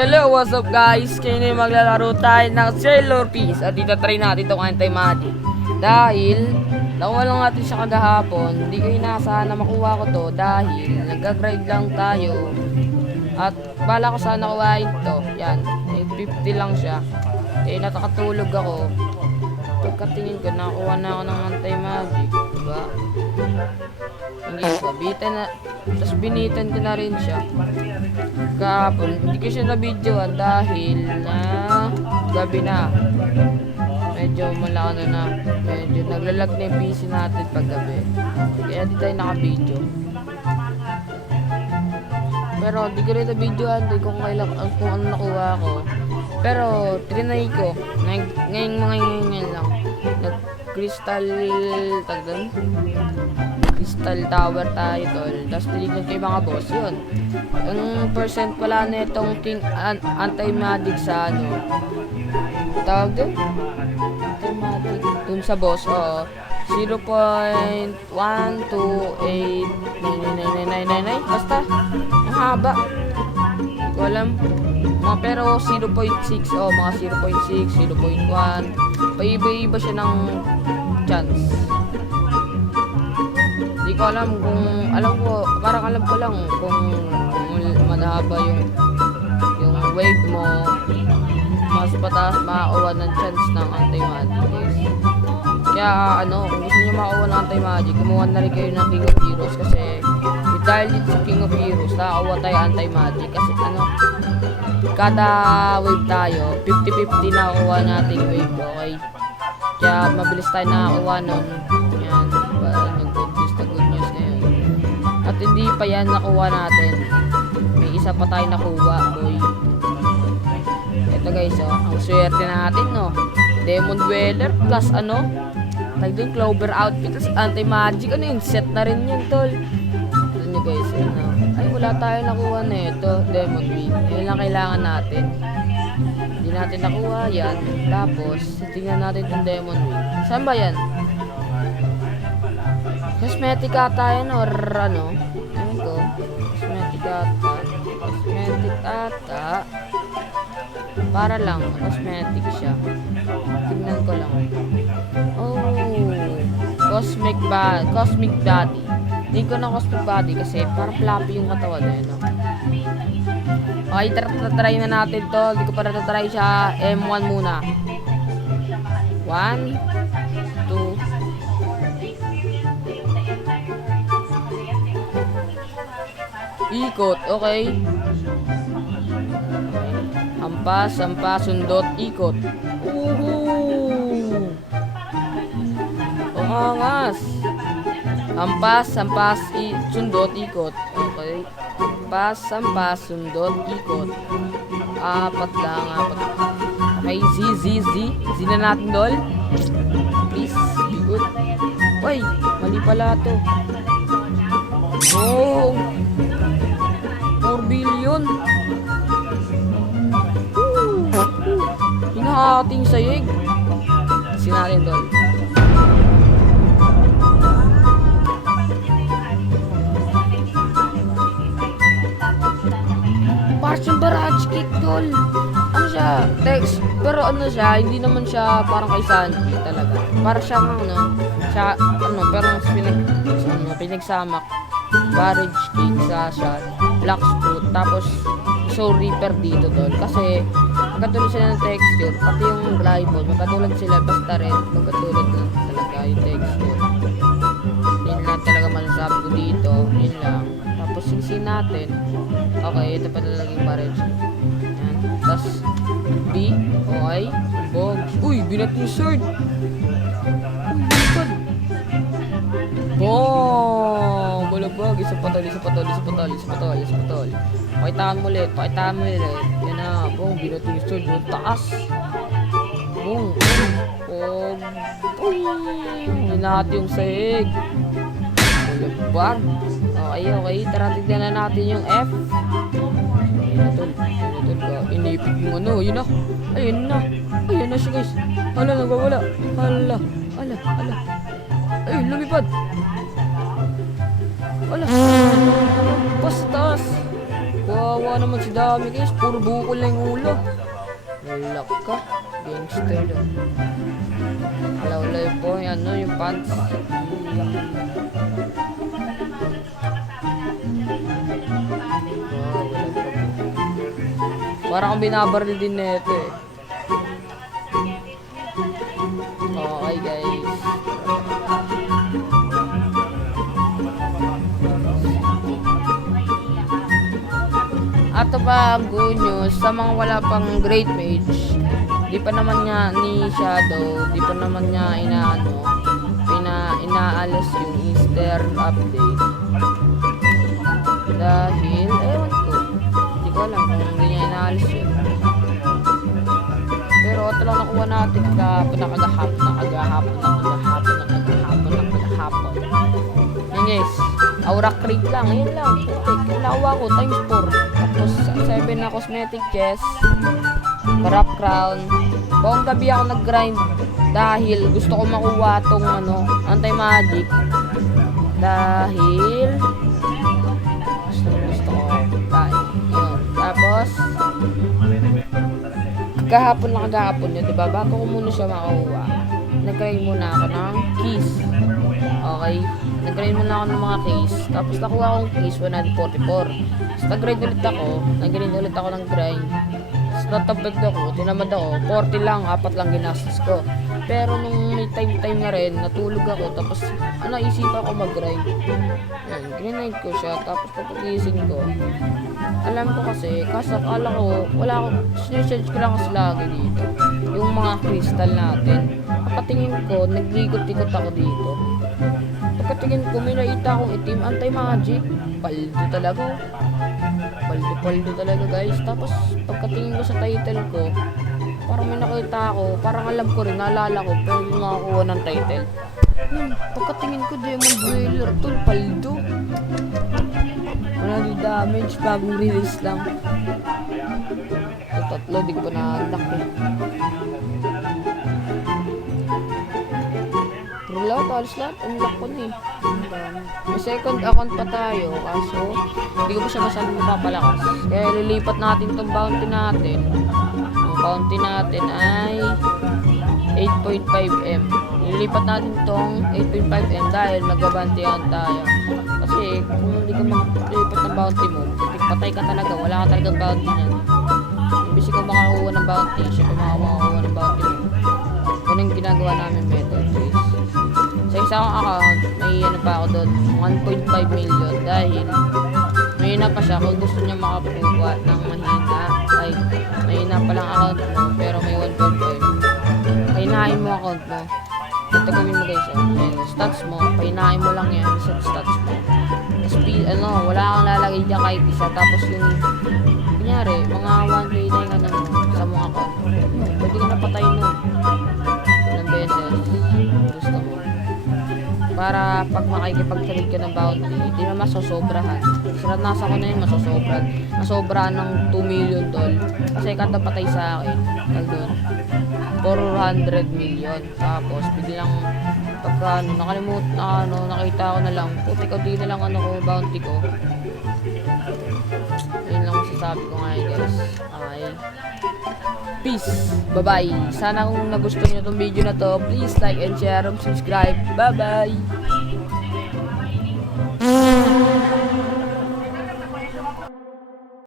Hello, what's up guys? Kaya maglalaro tayo ng Sailor Peace at dito try natin itong anti-magic. Dahil nakuha lang natin siya kagahapon, hindi ko inaasahan na makuha ko to dahil nag-grind lang tayo. At bala ko sana kuhain to. Yan, 850 lang siya. Eh natakatulog ako. Pagkatingin ko, nakuha na ako ng anti-magic, diba? Hindi ko, bitan na, tapos binitan ko na rin siya. Kahapon, hindi ko siya na-videoan dahil na gabi na. Medyo malaki na, medyo naglalag na yung PC natin pag gabi. Kaya di tayo naka-video. Pero di ko rin na-videoan, di ko kung ano nakuha ko. Pero trinay ko, ngayon lang. Nag-crystal, Crystal Tower tayo tol. Tapos tinignan ko yung mga boss yun. Ang percent pala na itong King Anti-Magic sa ano. Tawag doon? Anti-Magic. Dun sa boss, oo. 0.128999999. Basta, ang haba. Hindi ko alam. Pero 0.6, mga 0.6, 0.1. Paiba-iba siya ng chance. Hindi ko alam kung, parang alam ko lang kung mahaba yung wave mo, mas pataas makakuha ng chance ng anti-magic. Kaya kung gusto nyo makakuha ng anti-magic, kumuha na rin kayo ng King of Heroes kasi dahil dito sa King of Heroes, nakakuha tayo anti-magic kasi kada wave tayo, 50-50 nakakuha nating wave, okay? Kaya mabilis tayo nakakuha nun. Yan, good news ngayon. At hindi pa yan nakuha natin. May isa pa tayo nakuha, boy. Ito guys, ang swerte natin, no? Demon Dweller plus tag din Clover outfit plus anti-magic. Ano yun? Set na rin yun, tol. Ito nyo guys, ay wala tayo nakuha na ito. Demon Wing. Yun lang kailangan natin. Hindi natin nakuha yan. Tapos, tingnan natin itong Demon Wing. Saan ba yan? Cosmetic ata yan or ano? Ewan ko. Cosmetic ata. Para lang. Cosmetic siya. Tingnan ko lang. Oh. Cosmic body. Hindi ko na cosmic body kasi parang floppy yung katawan na yun. Okay, try na natin to. Hindi ko pa natatry siya. M1 muna. 1, 2. Ikot, okay. Hampas, sundot, ikot. Angas. Hampas, sundot, ikot. Okay. Hampas, sundot, ikot. Apat. Okay, Z na natin dol. Please, be good. Uy, mali pala to. Oh, 4 billion. Hinahating sayig. Sinarin doon. Parang yung barrage kick, tol. Ano siya? Text. Pero hindi naman siya parang kay Sanji talaga. Parang siya pero pinagsamak. Barrage kick sa shot. Black Fruit. Tapos, so Reaper dito, tol. Kasi, magkatulad sila ng texture. Pati yung Glyphol, magkatulad sila. Basta rin, magkatulad na talaga yung texture. Yun lang talaga masasabi ko dito. Yun lang. Tapos, singsin natin. Okay, ito pa talaga yung barrage kick. Yan. Tapos, B. Okay. Bog. Uy, binat yung sword. Boom! Bulabog. Isa patol. Pakitaan mo ulit. Yan na. Boom. Binat yung sword. Yung taas. Boom. Boom. Hinahati yung sahig. Bulabog. Okay. Tara, tignan na natin yung F. Tol ka. Inipit yung yun na. Ayun na siya guys. Hala, nagwawala. Hala. Ayun, lumipad. Wala. Pas taas. Kawawa naman si Dami guys. Puro bukol na yung ulo. Lalak ka. Gangster yun. Alaw-law po yung ano, yung pants. Wow, wala pa po. Parang akong binabaril din neto eh. Okay guys. Ato pa ang good news sa mga wala pang great mage. Di pa naman niya ni Shadow, di pa naman niya inaalis yung Easter update. Dahil, ewan ko. Hindi ko alam kung hindi niya inaalis yun. Pero ito lang nakuha natin nakagahapon. Yan guys, aura crate lang, yun lang. Putik, nakuha ko times 4. Tapos 7 na cosmetic chest, barap crown. Buong gabi ako nag-grind dahil gusto ko makuha tong anti-magic. Dahil gusto ko. Yun. Tapos kagahapon yun, diba? Bago ko muna siya makuha, nag-grind muna ako ng keys. Okay? Nag-grind muna ako ng mga keys. Tapos nakuha akong keys 144. Tapos nag-grind ulit ako ng grind. Tapos natabad ako, tinamad ako. 40 lang, 4 lang ginastos ko. Pero nung may time na rin, natulog ako. Tapos isipan ko mag-grind. Yan, grinide ko siya. Tapos pagkagising ko, alam ko kasi, akala ko, wala ako, sinesearch ko lang kasi lagi dito. Yung mga crystal natin. Pagkatingin ko, nag-ikot-ikot ako dito. Pagkatingin ko, may nakita akong itim, anti-magic. Paldo talaga guys. Tapos pagkatingin ko sa title ko, parang may nakita ako, parang alam ko rin, naalala ko, pero hindi makakuha ng title. Pagkatingin ko, Demon Dweller, tol, paldo. Wala di damage, bagong release lang. Ito tatlo, di ko pa na-unlock eh. Pero lahat, unlock ko na eh. May second account pa tayo, kaso hindi ko pa siya masyadong mapapalakas. Kaya lilipat natin tong bounty natin. Ang bounty natin ay 8.5M. Lilipat natin tong 8.5M dahil magbabantihan tayo. Kasi kung hindi ka maglipat ng bounty mo, patay ka talaga, wala ka talagang bounty niyan. Imbis ko makakuha ng bounty, siya pa makakuha ng bounty mo. Yan yung ginagawa namin method guys. Sa isang account, may pa ako doon, 1.5 million dahil mahina pa siya kung gusto niya makakuha ng mahina. Ay, mahina pa lang account mo, pero may 1.5. Pahinahin mo account mo. Ito gawin mo guys, stats mo, pahinahin mo lang yan sa stats mo. Tapos wala kang lalagay dyan kahit isa. Tapos yung, kunyari, mga 1k na yung sa mga account. Pwede ka napatay nun. Ilang beses. Gusto mo. Para pag makikipag-trade ka ng bounty, hindi na masosobrahan. Kasi nasa ko na yun, masobrahan ng 2 million tol. Kasi kada patay sa akin, doon, 400 million. Tapos, biglang, pagka nakita ko na lang, puti ko di na lang ko, bounty ko. Yun lang masasabi ko ngayon guys. Okay. Peace. Bye-bye. Sana kung nagustuhan nyo itong video na to, please like and share and subscribe. Bye-bye.